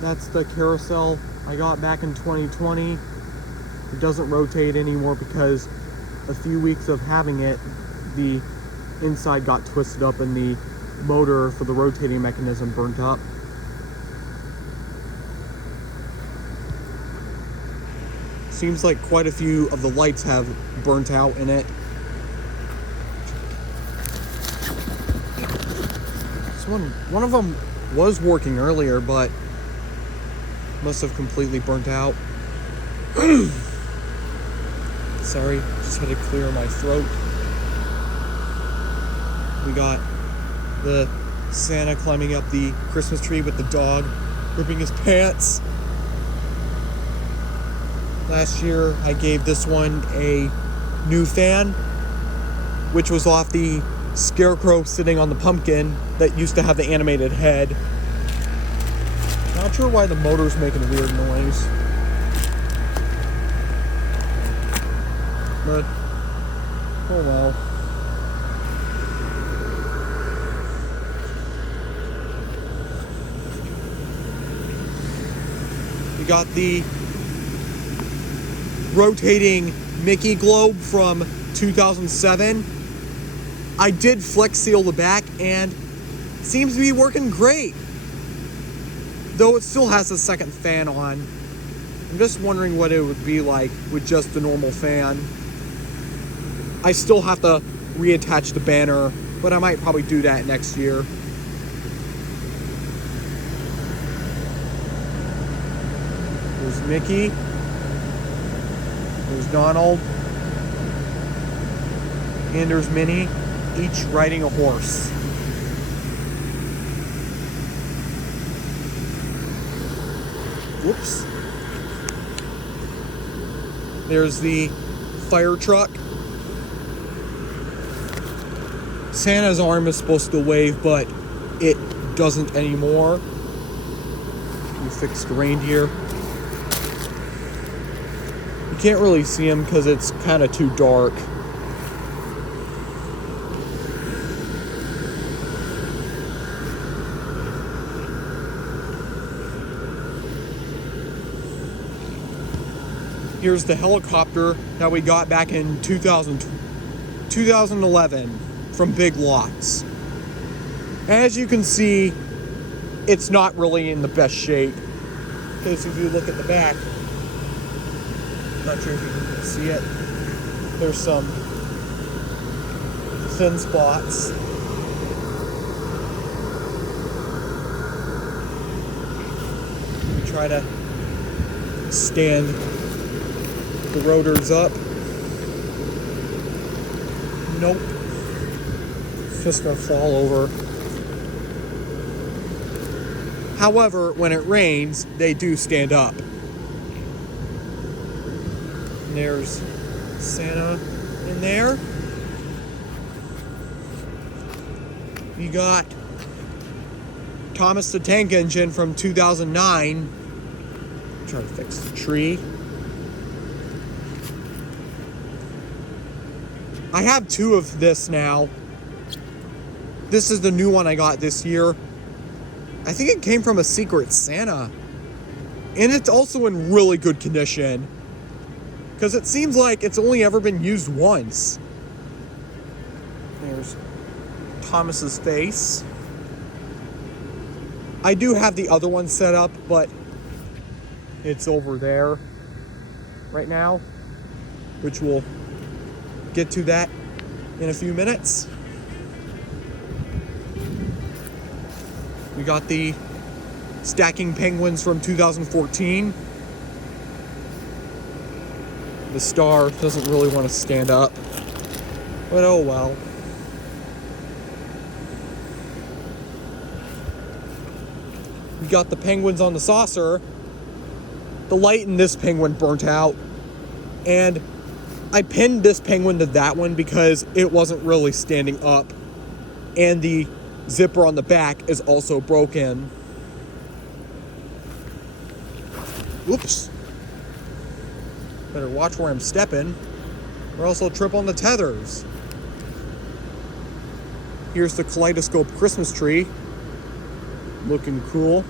That's the carousel I got back in 2020. It doesn't rotate anymore because a few weeks of having it, the inside got twisted up and the motor for the rotating mechanism burnt up. Seems like quite a few of the lights have burnt out in it. This one of them was working earlier, but must have completely burnt out. Sorry, just had to clear my throat. We got the Santa climbing up the Christmas tree with the dog ripping his pants. Last year, I gave this one a new fan, which was off the scarecrow sitting on the pumpkin that used to have the animated head. Not sure why the motor's making a weird noise. But, oh well. We got the rotating Mickey globe from 2007. I did flex seal the back and it seems to be working great. Though it still has a second fan on. I'm just wondering what it would be like with just the normal fan. I still have to reattach the banner, but I might probably do that next year. There's Mickey. There's Donald. And there's Minnie, each riding a horse. Whoops. There's the fire truck. Santa's arm is supposed to wave, but it doesn't anymore. We fixed the reindeer. You can't really see him because it's kind of too dark. Here's the helicopter that we got back in 2011 from Big Lots. As you can see, it's not really in the best shape. Because if you look at the back, not sure if you can see it, there's some thin spots. We try to stand the rotors up. Nope. It's just gonna fall over. However, when it rains, they do stand up. And there's Santa in there. You got Thomas the Tank Engine from 2009. Try to fix the tree. I have two of this now. This is the new one I got this year. I think it came from a Secret Santa. And it's also in really good condition. Because it seems like it's only ever been used once. There's Thomas's face. I do have the other one set up, but it's over there right now, which we'll get to that in a few minutes. We got the stacking penguins from 2014. The star doesn't really want to stand up, but oh well. We got the penguins on the saucer. The light in this penguin burnt out, and I pinned this penguin to that one because it wasn't really standing up, and the zipper on the back is also broken. Whoops. Better watch where I'm stepping, or else I'll trip on the tethers. Here's the kaleidoscope Christmas tree. Looking cool.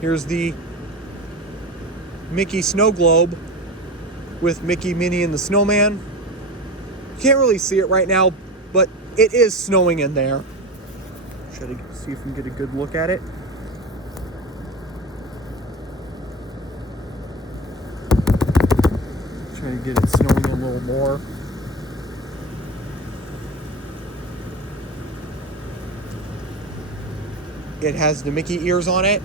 Here's the Mickey snow globe with Mickey, Minnie, and the Snowman. You can't really see it right now, but it is snowing in there. Try to see if we can get a good look at it. Try to get it snowing a little more. It has the Mickey ears on it.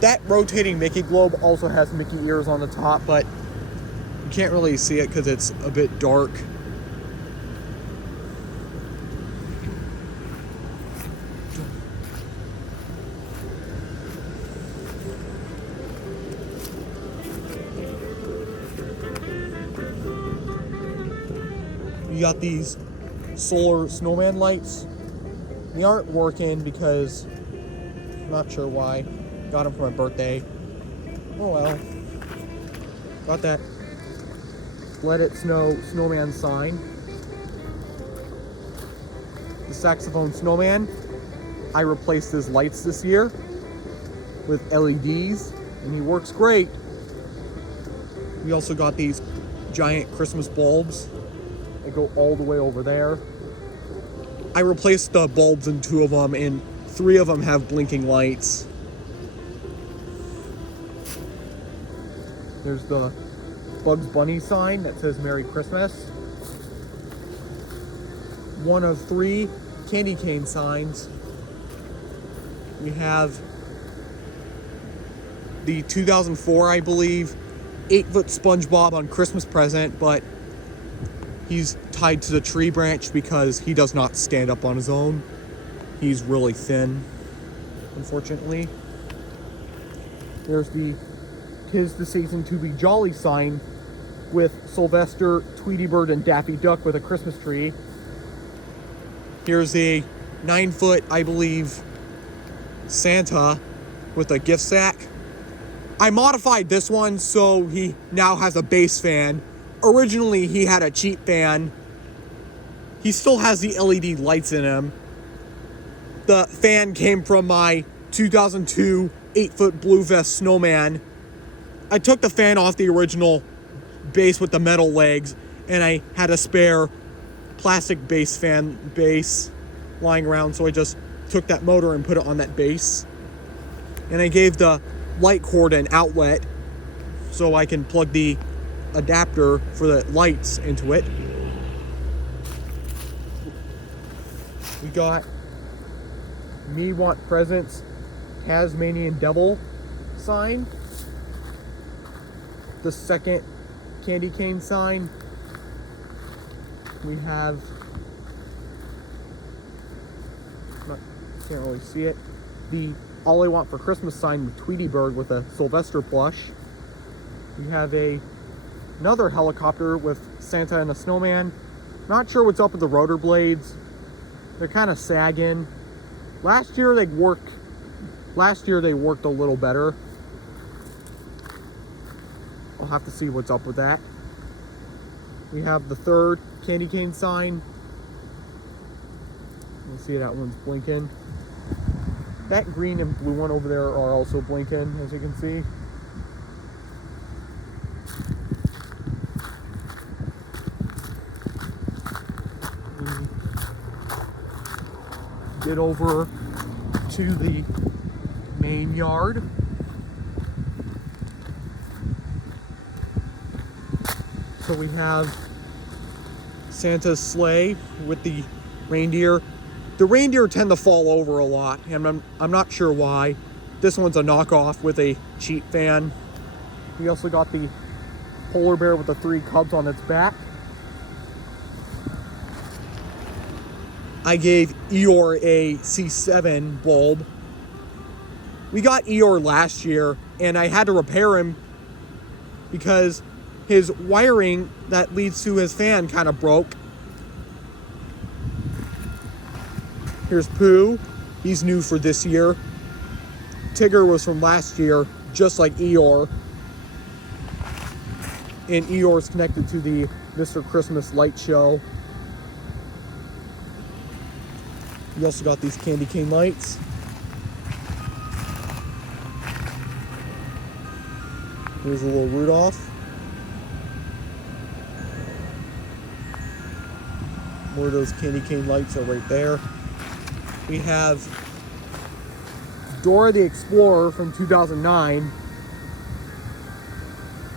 That rotating Mickey globe also has Mickey ears on the top, but you can't really see it because it's a bit dark. You got these solar snowman lights. They aren't working because I'm not sure why. Got them for my birthday. Oh well. Got that Let It Snow snowman sign. The saxophone snowman. I replaced his lights this year with LEDs and he works great. We also got these giant Christmas bulbs that go all the way over there. I replaced the bulbs in 2 of them and 3 of them have blinking lights. There's the Bugs Bunny sign that says Merry Christmas. 1 of 3 candy cane signs. We have the 2004, I believe, 8-foot SpongeBob on Christmas present, but he's tied to the tree branch because he does not stand up on his own. He's really thin, unfortunately. There's the 'Tis the Season to Be Jolly sign with Sylvester, Tweety Bird, and Daffy Duck with a Christmas tree. Here's a 9-foot, I believe, Santa with a gift sack. I modified this one so he now has a base fan. Originally, he had a cheap fan. He still has the LED lights in him. The fan came from my 2002 8-foot Blue Vest Snowman. I took the fan off the original base with the metal legs, and I had a spare plastic base lying around, so I just took that motor and put it on that base. And I gave the light cord an outlet so I can plug the adapter for the lights into it. We got Me Want Presents Tasmanian Devil sign. The second candy cane sign. We have, can't really see it, the All I Want for Christmas sign with Tweety Bird with a Sylvester plush. We have another helicopter with Santa and a snowman. Not sure what's up with the rotor blades. They're kind of sagging. Last year they worked a little better. I'll have to see what's up with that. We have the third candy cane sign. You can see that one's blinking. That green and blue one over there are also blinking, as you can see. Get over to the main yard. So we have Santa's sleigh with the reindeer. The reindeer tend to fall over a lot, and I'm not sure why. This one's a knockoff with a cheap fan. We also got the polar bear with the 3 cubs on its back. I gave Eeyore a C7 bulb. We got Eeyore last year, and I had to repair him because his wiring that leads to his fan kind of broke. Here's Pooh. He's new for this year. Tigger was from last year, just like Eeyore. And Eeyore's connected to the Mr. Christmas light show. We also got these candy cane lights. Here's a little Rudolph. More of those candy cane lights are right there. We have Dora the Explorer from 2009.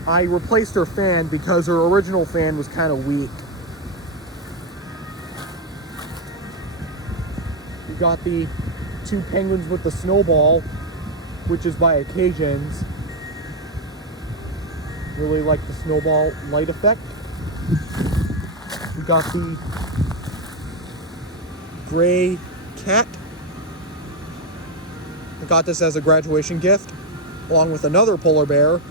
I replaced her fan because her original fan was kind of weak. We got the two penguins with the snowball, which is by Occasions. Really like the snowball light effect. We got the gray cat. I got this as a graduation gift, along with another polar bear.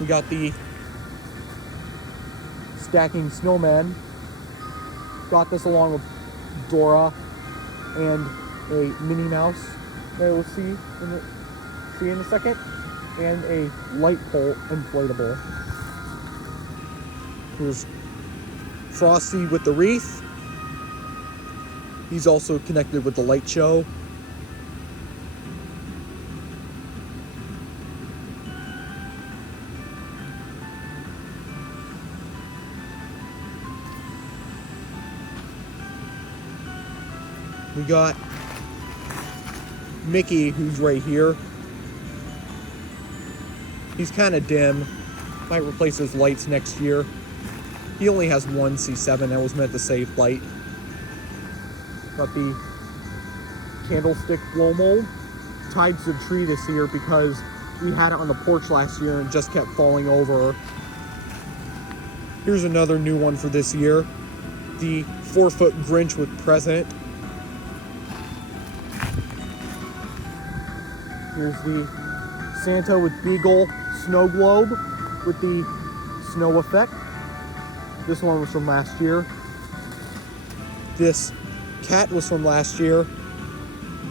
We got the stacking snowman. Got this along with Dora and a Minnie Mouse that we'll see in a second, and a light pole inflatable. Here's Frosty with the wreath. He's also connected with the light show. We got Mickey, who's right here. He's kind of dim. Might replace his lights next year. He only has one C7 that was meant to save light. Got the candlestick blow mold tied to the tree this year because we had it on the porch last year and just kept falling over. Here's another new one for this year. The 4-foot Grinch with present. Here's the Santa with Beagle snow globe with the snow effect. This one was from last year. This cat was from last year.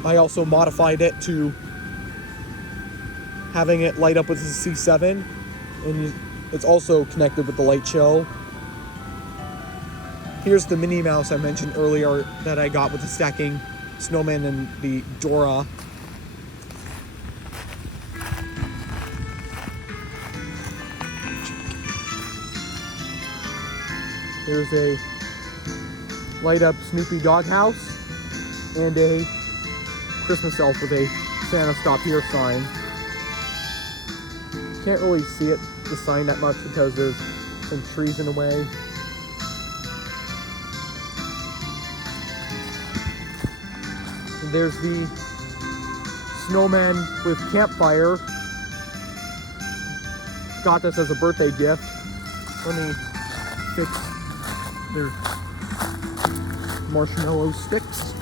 I also modified it to having it light up with the C7, and it's also connected with the light show. Here's the Minnie Mouse I mentioned earlier that I got with the stacking snowman and the Dora. There's a light up Snoopy doghouse and a Christmas elf with a Santa Stop Here sign. Can't really see it, the sign, that much because there's some trees in the way. And there's the snowman with campfire. Got this as a birthday gift. Let me fix their marshmallow sticks.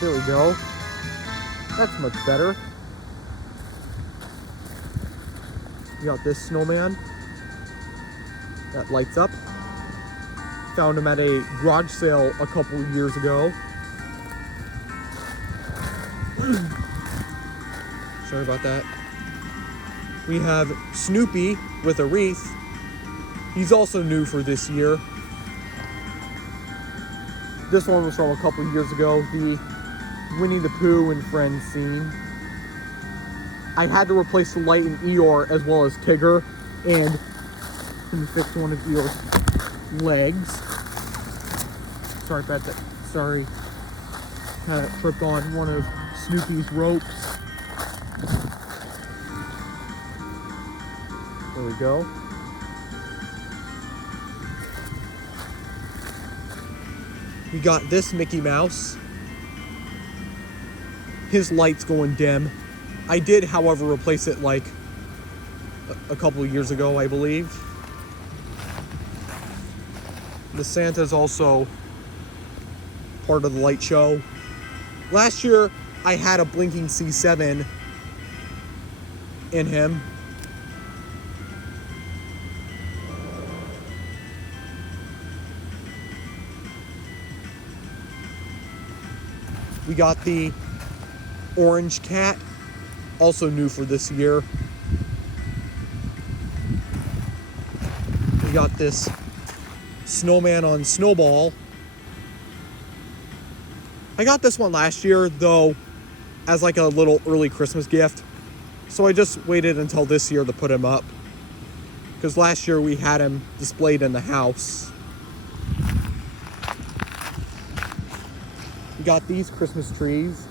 There we go. That's much better. You got this snowman that lights up. Found him at a garage sale a couple of years ago. Sorry about that. We have Snoopy with a wreath. He's also new for this year. This one was from a couple of years ago, the Winnie the Pooh and Friends scene. I had to replace the light in Eeyore as well as Tigger, and fix one of Eeyore's legs. Sorry about that. Sorry. Kind of tripped on one of Snoopy's ropes. There we go. We got this Mickey Mouse. His light's going dim. I did, however, replace it like a couple of years ago, I believe. The Santa's also part of the light show. Last year, I had a blinking C7 in him. We got the orange cat, also new for this year. got this snowman on Snowball. I got this one last year, though, as like a little early Christmas gift. So I just waited until this year to put him up, because last year we had him displayed in the house. We got these Christmas trees.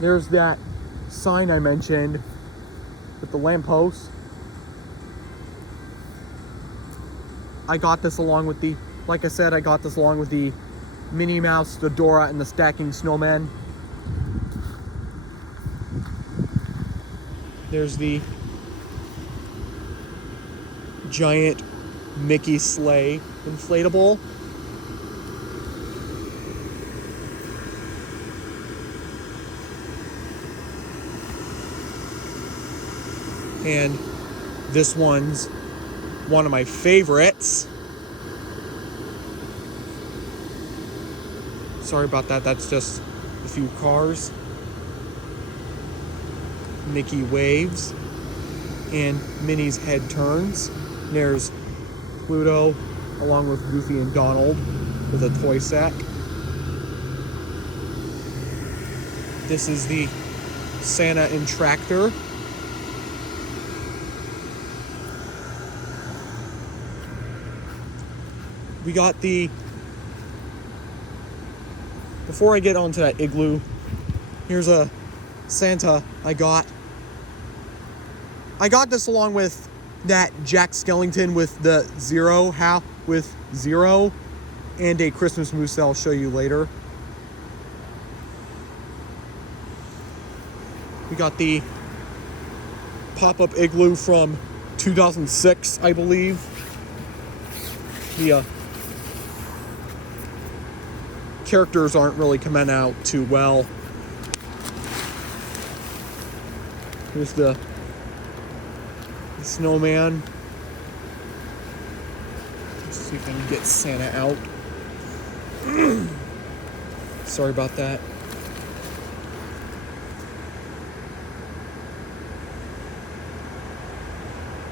There's that sign I mentioned with the lamppost. I got this along with the, like I said, I got this along with the Minnie Mouse, the Dora, and the Stacking Snowmen. There's the giant Mickey sleigh inflatable. And this one's one of my favorites. Sorry about that, that's just a few cars. Mickey waves and Minnie's head turns. And there's Pluto along with Goofy and Donald with a toy sack. This is the Santa and Tractor. We got the, before I get onto that igloo, here's a Santa I got. I got this along with that Jack Skellington with the Zero and a Christmas moose that I'll show you later. We got the pop-up igloo from 2006, I believe. The characters aren't really coming out too well. Here's the snowman. Let's see if I can get Santa out. Sorry about that.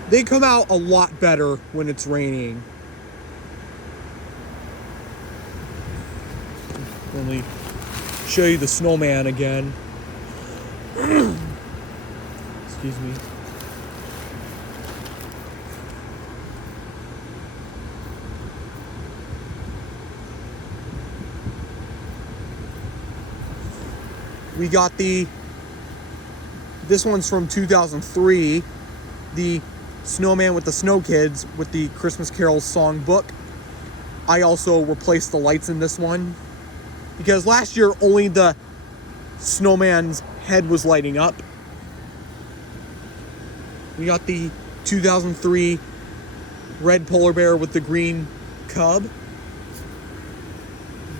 They come out a lot better when it's raining. Let me show you the snowman again. Excuse me. We got this one's from 2003, the snowman with the snow kids with the Christmas Carol songbook. I also replaced the lights in this one, because last year only the snowman's head was lighting up. We got the 2003 red polar bear with the green cub.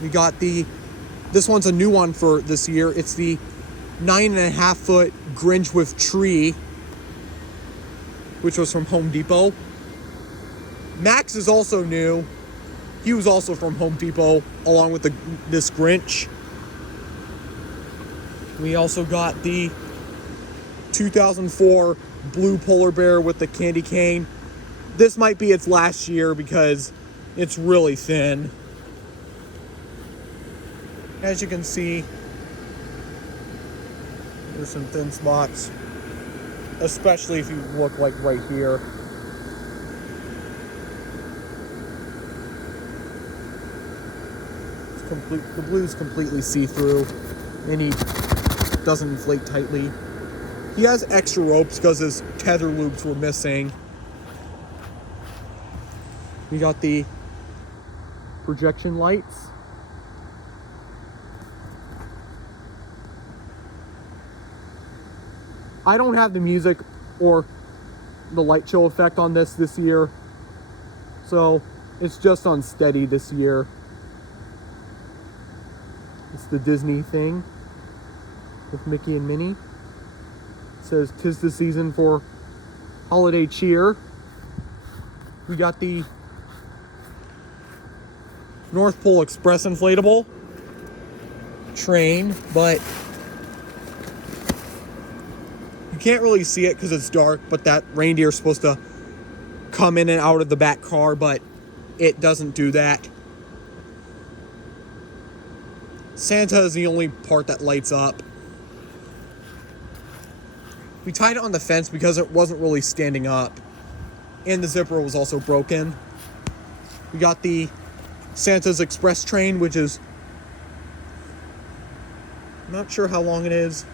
We got this one's a new one for this year. It's the 9.5 foot Grinch with tree, which was from Home Depot. Max is also new. He was also from Home Depot, along with this Grinch. We also got the 2004 blue polar bear with the candy cane. This might be its last year because it's really thin. As you can see, there's some thin spots, especially if you look like right here. The blue's completely see-through, and he doesn't inflate tightly. He has extra ropes because his tether loops were missing. We got the projection lights. I don't have the music or the light show effect on this year, so it's just on steady this year. It's the Disney thing with Mickey and Minnie. It says, "'Tis the season for holiday cheer." We got the North Pole Express inflatable train, but you can't really see it because it's dark, but that reindeer is supposed to come in and out of the back car, but it doesn't do that. Santa is the only part that lights up. We tied it on the fence because it wasn't really standing up, and the zipper was also broken. We got the Santa's Express train, which is, I'm not sure how long it is.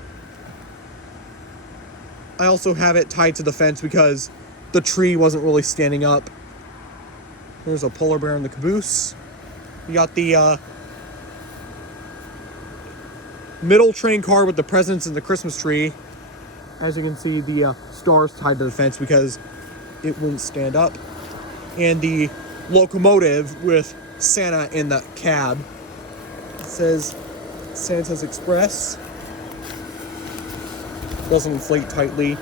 I also have it tied to the fence because the tree wasn't really standing up. There's a polar bear in the caboose. We got the middle train car with the presents and the Christmas tree. As you can see, the stars tied to the fence because it wouldn't stand up. And the locomotive with Santa in the cab. It says Santa's Express. Doesn't inflate tightly.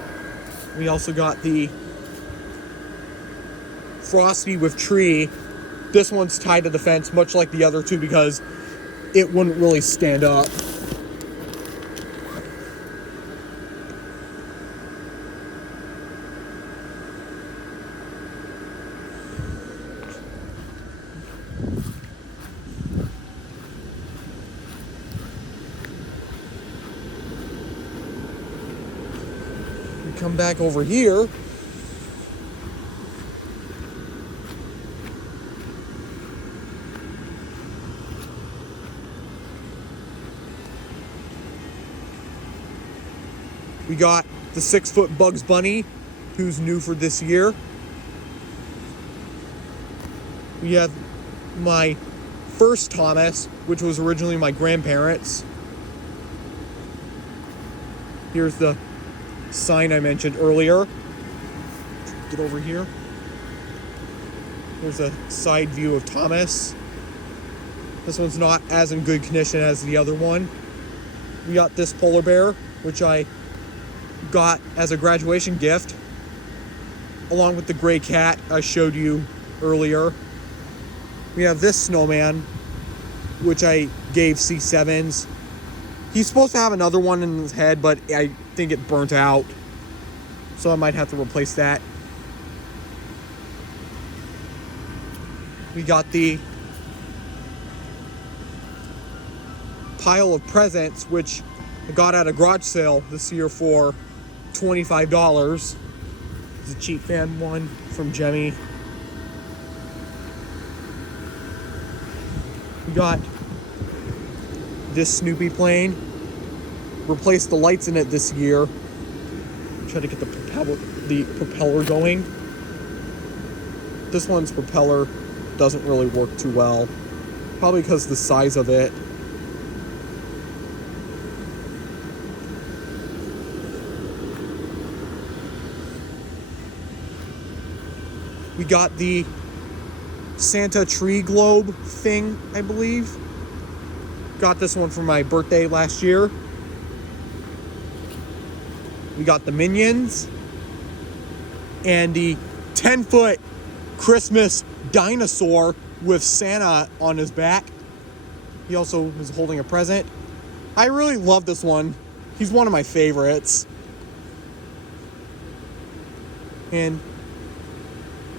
We also got the Frosty with tree. This one's tied to the fence, much like the other two, because it wouldn't really stand up. Come back over here. We got the 6-foot Bugs Bunny, who's new for this year. We have my first Thomas, which was originally my grandparents'. Here's the sign I mentioned earlier. Get over here. There's a side view of Thomas. This one's not as in good condition as the other one. We got this polar bear, which I got as a graduation gift, along with the gray cat I showed you earlier. We have this snowman, which I gave C7s. He's supposed to have another one in his head, but I think it burnt out, so I might have to replace that. We got the pile of presents, which I got at a garage sale this year for $25. It's a cheap fan one from Jemmy. We got this Snoopy plane. Replaced the lights in it this year. Try to get the propeller going. This one's propeller doesn't really work too well. Probably because of the size of it. We got the Santa tree globe thing, I believe. Got this one for my birthday last year. We got the Minions and the 10-foot Christmas dinosaur with Santa on his back. He also is holding a present. I really love this one. He's one of my favorites. And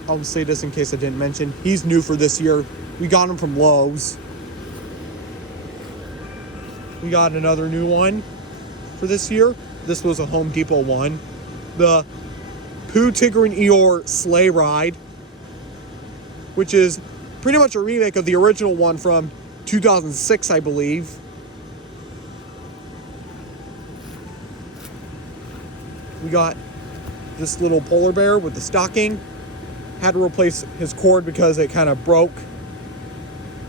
I'll say this in case I didn't mention, he's new for this year. We got him from Lowe's. We got another new one for this year. This was a Home Depot one. The Pooh, Tigger, and Eeyore sleigh ride, which is pretty much a remake of the original one from 2006, I believe. We got this little polar bear with the stocking. Had to replace his cord because it kind of broke.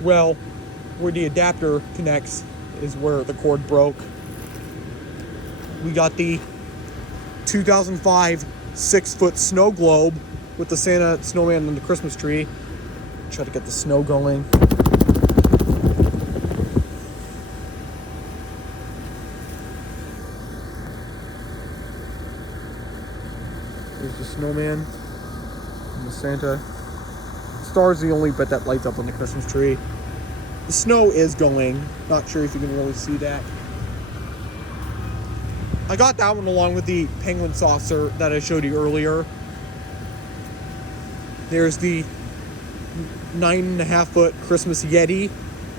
Well, where the adapter connects is where the cord broke. We got the 2005 6-foot snow globe with the Santa snowman and the Christmas tree. Try to get the snow going. There's the snowman and the Santa. Star's the only bit that lights up on the Christmas tree. the snow is going. Not sure if you can really see that. I got that one along with the penguin saucer that I showed you earlier. There's the 9.5 foot Christmas Yeti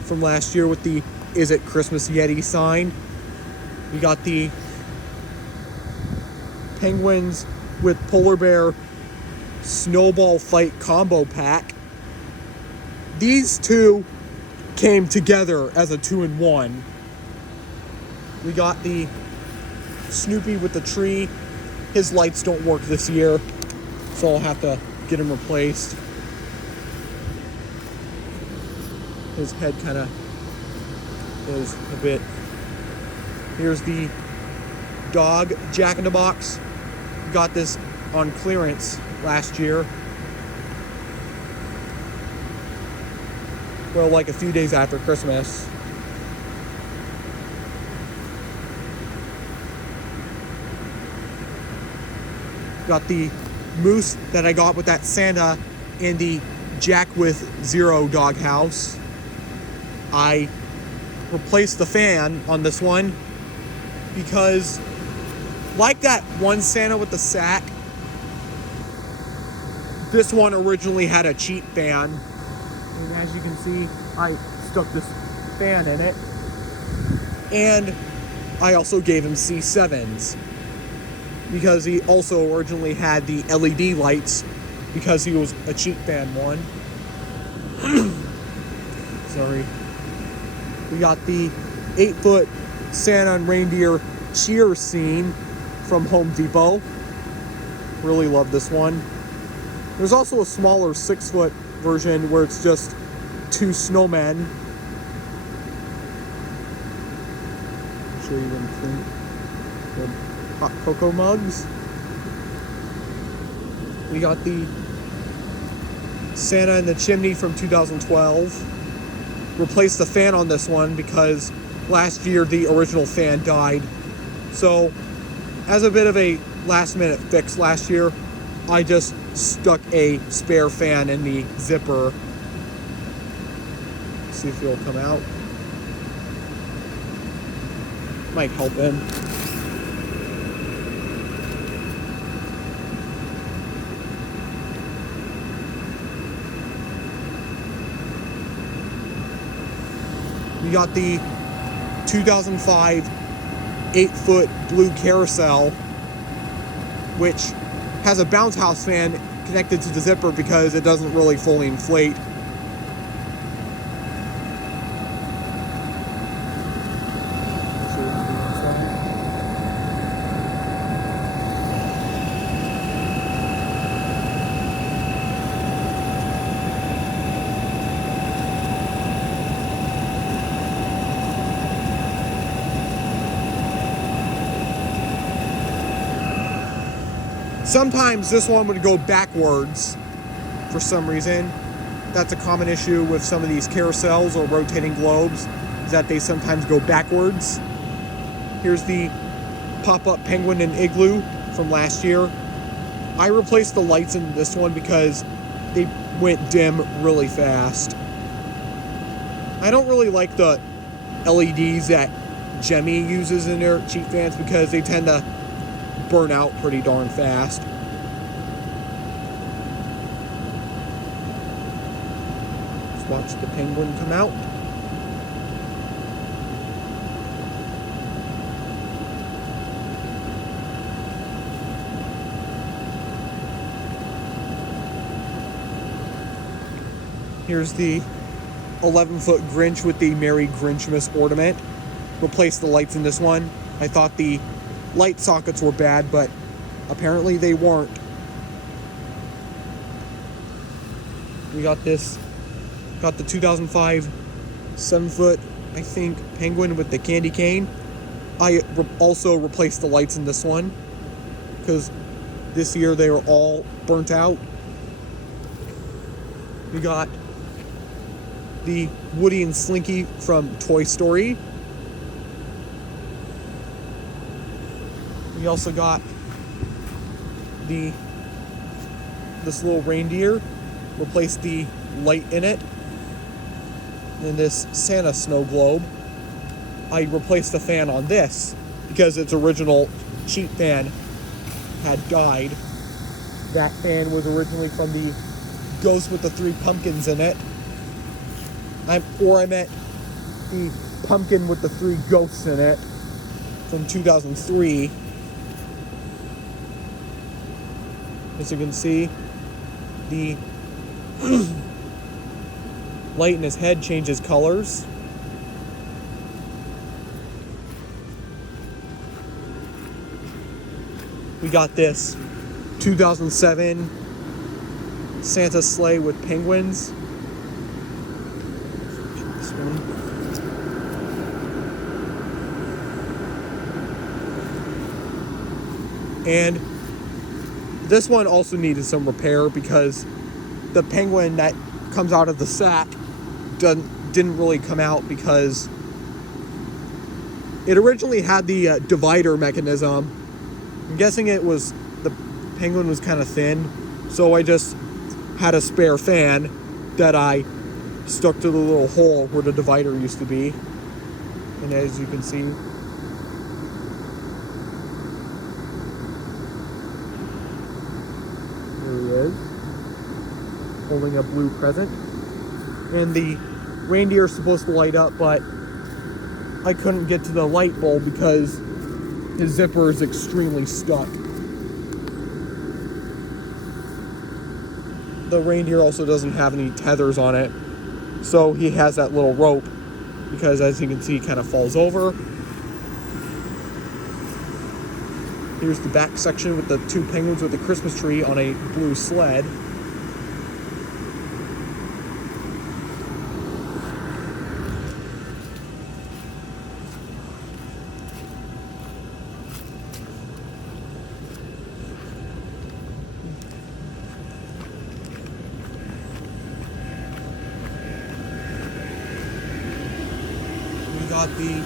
from last year with the "Is it Christmas Yeti" sign. We got the penguins with polar bear snowball fight combo pack. These two came together as a 2-in-1. We got the Snoopy with the tree. His lights don't work this year, so I'll have to get him replaced. His head kind of is a bit. Here's the dog Jack-in-the-Box. Got this on clearance last year. Well, like a few days after Christmas. Got the moose that I got with that Santa in the Jack with Zero doghouse. I replaced the fan on this one because, like that one Santa with the sack, this one originally had a cheap fan. And as you can see, I stuck this fan in it. And I also gave him C7s because he also originally had the LED lights because he was a cheap fan one. Sorry. We got the 8-foot Santa and reindeer cheer scene from Home Depot. Really love this one. There's also a smaller 6-foot version where it's just 2 snowmen. Show you them clean the hot cocoa mugs. We got the Santa in the chimney from 2012. Replaced the fan on this one because last year the original fan died. So, as a bit of a last-minute fix last year, I just stuck a spare fan in the zipper. See if it'll come out. Might help him. We got the 2005 8-foot blue carousel, which has a bounce house fan connected to the zipper because it doesn't really fully inflate. Sometimes this one would go backwards for some reason. That's a common issue with some of these carousels or rotating globes, is that they sometimes go backwards. Here's the pop-up penguin and igloo from last year. I replaced the lights in this one because they went dim really fast. I don't really like the LEDs that Jemmy uses in their cheap fans because they tend to burn out pretty darn fast. Let's watch the penguin come out. Here's the 11-foot Grinch with the Merry Grinchmas ornament. Replaced the lights in this one. I thought the light sockets were bad, but apparently they weren't. We got the 2005 7-foot, I think, penguin with the candy cane. I also replaced the lights in this one because this year they were all burnt out. We got the Woody and Slinky from Toy Story. We also got this little reindeer, replaced the light in it. in this Santa snow globe. I replaced the fan on this because its original cheap fan had died. That fan was originally from the Ghost with the 3 pumpkins in it. I meant the pumpkin with the 3 ghosts in it from 2003. As you can see, the light in his head changes colors. We got this 2007 Santa sleigh with penguins. This one. And this one also needed some repair because the penguin that comes out of the sack didn't really come out because it originally had the divider mechanism. I'm guessing the penguin was kind of thin, so I just had a spare fan that I stuck to the little hole where the divider used to be. And as you can see, there he is, holding a blue present. And the reindeer is supposed to light up, but I couldn't get to the light bulb because his zipper is extremely stuck. The reindeer also doesn't have any tethers on it, so he has that little rope because, as you can see, he kind of falls over. Here's the back section with the 2 penguins with the Christmas tree on a blue sled. We got the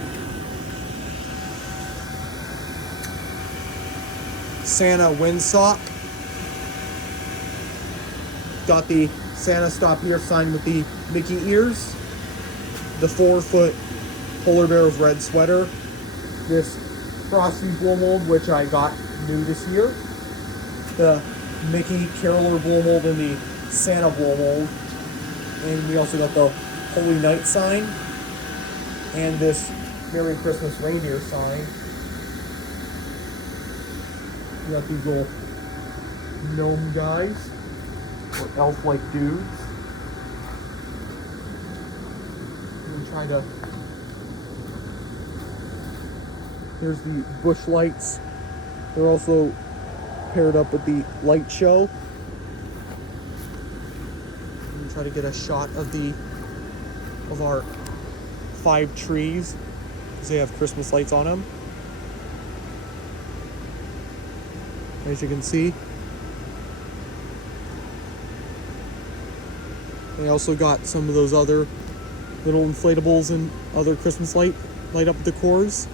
Santa windsock. Got the Santa Stop Here sign with the Mickey ears. The 4-foot polar bear with red sweater. This Frosty blow mold, which I got new this year. The Mickey Caroler blow mold and the Santa blow mold. And we also got the Holy Night sign. And this Merry Christmas reindeer sign. We got these little gnome guys, or elf-like dudes. I'm trying to. Here's the bush lights. They're also paired up with the light show. I'm gonna try to get a shot of our 5 trees because they have Christmas lights on them. As you can see, they also got some of those other little inflatables and other Christmas light up decors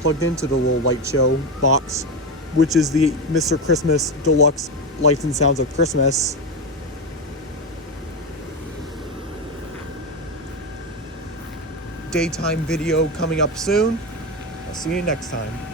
plugged into the little light show box, which is the Mr. Christmas Deluxe Lights and Sounds of Christmas. Daytime video coming up soon. I'll see you next time.